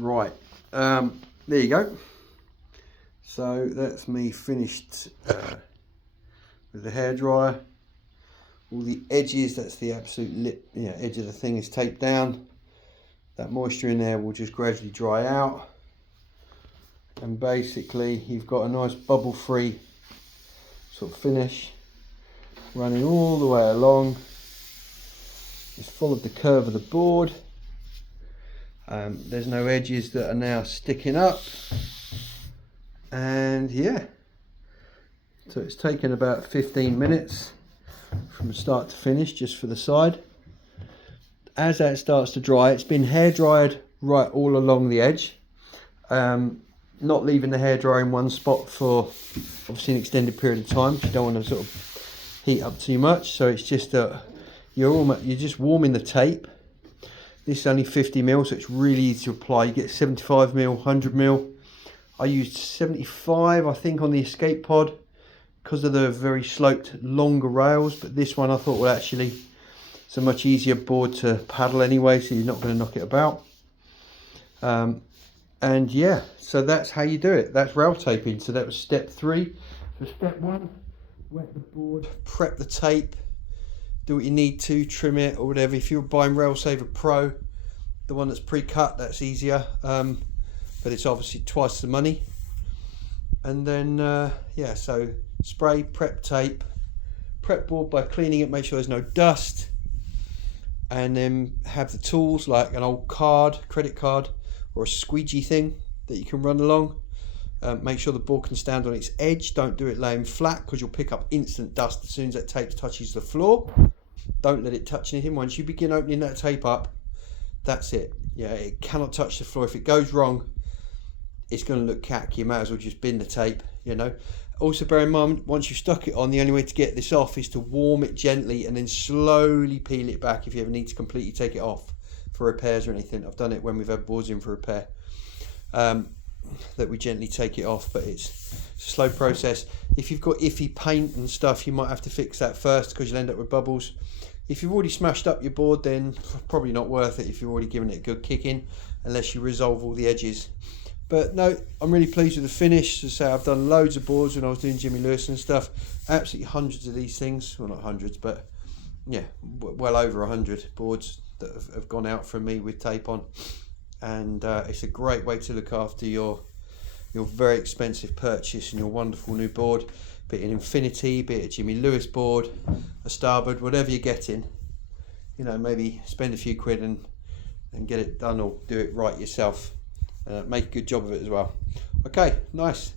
Right, there you go. So that's me finished with the hairdryer. All the edges, that's the absolute edge of the thing is taped down. That moisture in there will just gradually dry out. And basically you've got a nice bubble-free sort of finish running all the way along. Just followed the curve of the board. There's no edges that are now sticking up. And yeah, so it's taken about 15 minutes from start to finish just for the side. As that starts to dry, it's been hair dried right all along the edge, not leaving the hair dryer in one spot for obviously an extended period of time. You don't want to sort of heat up too much, so it's just you're just warming the tape. This is only 50mm, so it's really easy to apply. You get 75mm, 100mm. I used 75, I think, on the escape pod because of the very sloped, longer rails. But this one I thought, well, actually, it's a much easier board to paddle anyway, so you're not going to knock it about. And yeah, so that's how you do it. That's rail taping. So that was step 3. So step 1, wet the board, prep the tape. Do what you need to, trim it or whatever. If you're buying Railsaver Pro, the one that's pre-cut, that's easier, but it's obviously twice the money. And then yeah, so spray, prep tape, prep board by cleaning it, make sure there's no dust, and then have the tools like an old card, credit card, or a squeegee thing that you can run along. Make sure the board can stand on its edge. Don't do it laying flat because you'll pick up instant dust as soon as that tape touches the floor. Don't let it touch anything. Once you begin opening that tape up, that's it. Yeah, it cannot touch the floor. If it goes wrong, it's going to look cack. You might as well just bin the tape, you know. Also bear in mind, once you've stuck it on, the only way to get this off is to warm it gently and then slowly peel it back if you ever need to completely take it off for repairs or anything. I've done it when we've had boards in for repair, that we gently take it off, but it's a slow process. If you've got iffy paint and stuff, you might have to fix that first because you'll end up with bubbles. If you've already smashed up your board, then probably not worth it if you've already given it a good kick in, unless you resolve all the edges. But no, I'm really pleased with the finish. As I say, I've done loads of boards when I was doing Jimmy Lewis and stuff. Absolutely hundreds of these things. Well, not hundreds, but yeah, well over 100 boards that have gone out from me with tape on. And it's a great way to look after your very expensive purchase and your wonderful new board. Be it an Infinity, be it a Jimmy Lewis board, a Starboard, whatever you're getting. You know, maybe spend a few quid and get it done, or do it right yourself. Make a good job of it as well. Okay, nice.